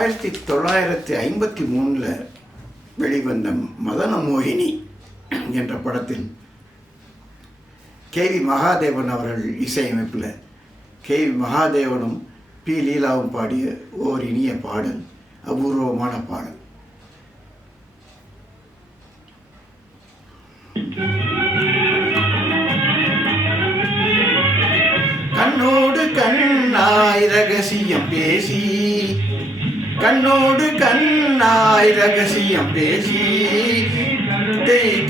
1953 வெளிவந்த மதன மோகினி என்ற படத்தில் கே.வி. மகாதேவன் அவர்கள் இசையமைப்பில் கே.வி. மகாதேவனும் பி. லீலாவும் பாடிய ஓர் இனிய பாடல், அபூர்வமான பாடல். கண்ணோடு கண்ணாய் ரகசியம் பேசி, கண்ணோடு கண்ணாய் ரகசியம் பேசி,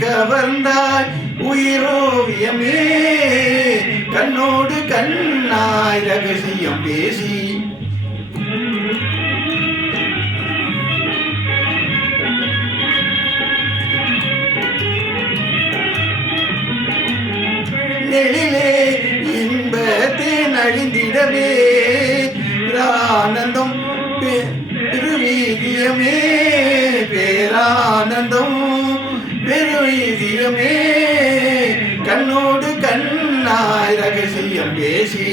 கவர்ந்தாய் உயிரோவியமே. கண்ணோடு கண்ணாய் ரகசியம் பேசி, நெழிலே இன்பத்தேன் அழிந்திடவே, ஆனந்தம் பெருவீதியமே, பேரானந்தம் பெருவீதியமே. கண்ணோடு கண்ணாய் ரகசியம் பேசி,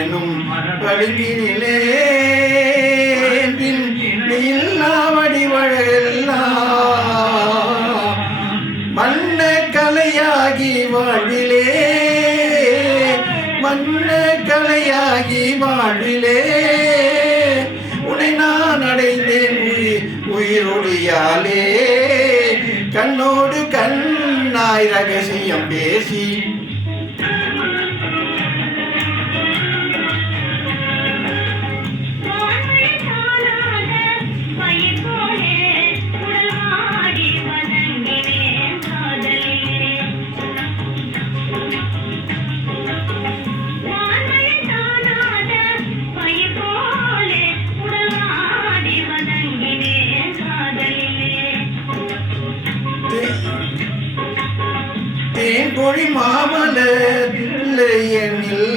என்னும் பழுங்கினிலே வடிவழெல்லாம் மன்ன கலையாகி வாழ்விலே, மன்ன கலையாகி வாழ்விலே. உன்னை நான் அடைந்தேன் உயிரொழியாலே. கண்ணோடு கண்ணாய் ரகசியம் பேசி, தேன்மொழி மாமலர் இல்லையெனில்,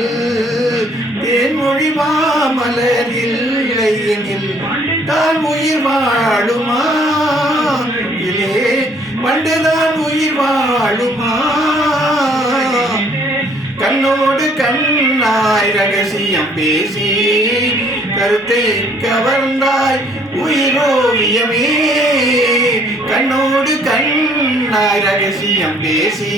தேன்மொழி மாமலர் இல்லையெனில் தான் உயிர் வாழுமா? இலே மண்டுதான் உயிர் வாழுமா? கண்ணோடு கண்ணாய் ரகசியம் பேசி, கருத்தை கவர்ந்தாய் உயிரோவியமே. கண்ணோடு கண்ணாய் ரகசியம் பேசி.